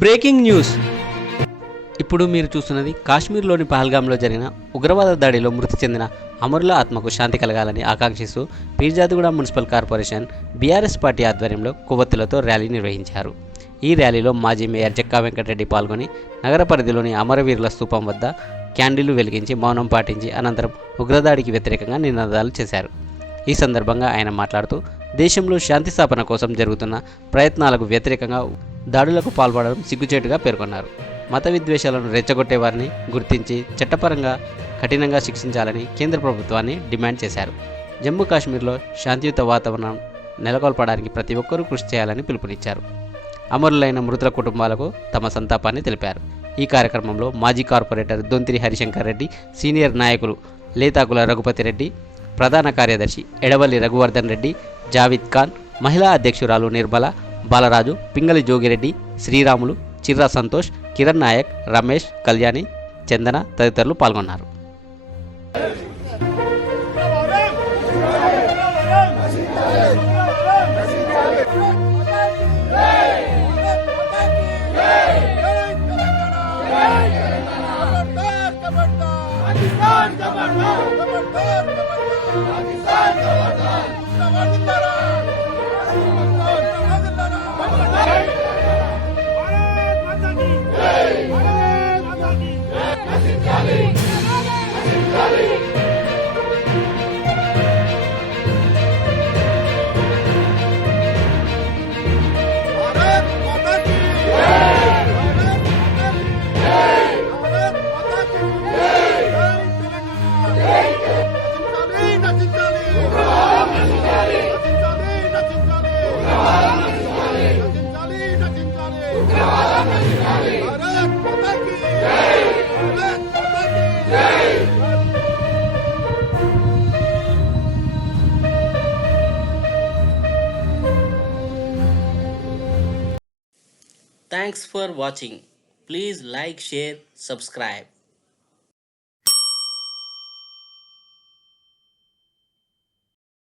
Breaking news. ఇప్పుడు మీరు చూస్తున్నది కాశ్మీర్లోని పహల్గామ్లో జరిగిన ఉగ్రవాద దాడిలో మృతి చెందిన అమరుల ఆత్మకు శాంతి కలగాలని ఆకాంక్షిస్తూ Peerzadiguda municipal corporation BRS party ఆధ్వర్యంలో కొవ్వొత్తులతో ర్యాలీ నిర్వహించారు. ఈ ర్యాలీలో మాజీ మేయర్ జక్కా వెంకటరెడ్డి పాల్గొని నగర పరిధిలోని అమరవీరుల స్తూపం వద్ద క్యాండిళ్లు వెలిగించి మౌనం పాటించి అనంతరం ఉగ్రదాడికి వ్యతిరేకంగా నినాదాలు చేశారు. ఈ సందర్భంగా ఆయన మాట్లాడుతూ దేశంలో శాంతి స్థాపన కోసం జరుగుతున్న ప్రయత్నాలకు వ్యతిరేకంగా దాడులకు పాల్పడడం సిగ్గుచేటుగా పేర్కొన్నారు. మత విద్వేషాలను రెచ్చగొట్టే వారిని గుర్తించి చట్టపరంగా కఠినంగా శిక్షించాలని కేంద్ర ప్రభుత్వాన్ని డిమాండ్ చేశారు. జమ్మూ కాశ్మీర్లో శాంతియుత వాతావరణం నెలకొల్పడానికి ప్రతి ఒక్కరూ కృషి చేయాలని పిలుపునిచ్చారు. అమరులైన మృతుల కుటుంబాలకు తమ సంతాపాన్ని తెలిపారు. ఈ కార్యక్రమంలో మాజీ కార్పొరేటర్ దొంతిరి హరిశంకర్ రెడ్డి, సీనియర్ నాయకులు లేతాకుల రఘుపతి రెడ్డి, ప్రధాన కార్యదర్శి ఎడవల్లి రఘువర్ధన్ రెడ్డి, జావిద్ ఖాన్, మహిళా అధ్యక్షురాలు నిర్మల, బాలరాజు, పింగళి జోగిరెడ్డి, శ్రీరాములు, చిర్రా సంతోష్, కిరణ్ నాయక్, రమేష్, కళ్యాణి, చందన తదితరులు పాల్గొన్నారు. Thanks for watching. Please like, share, subscribe.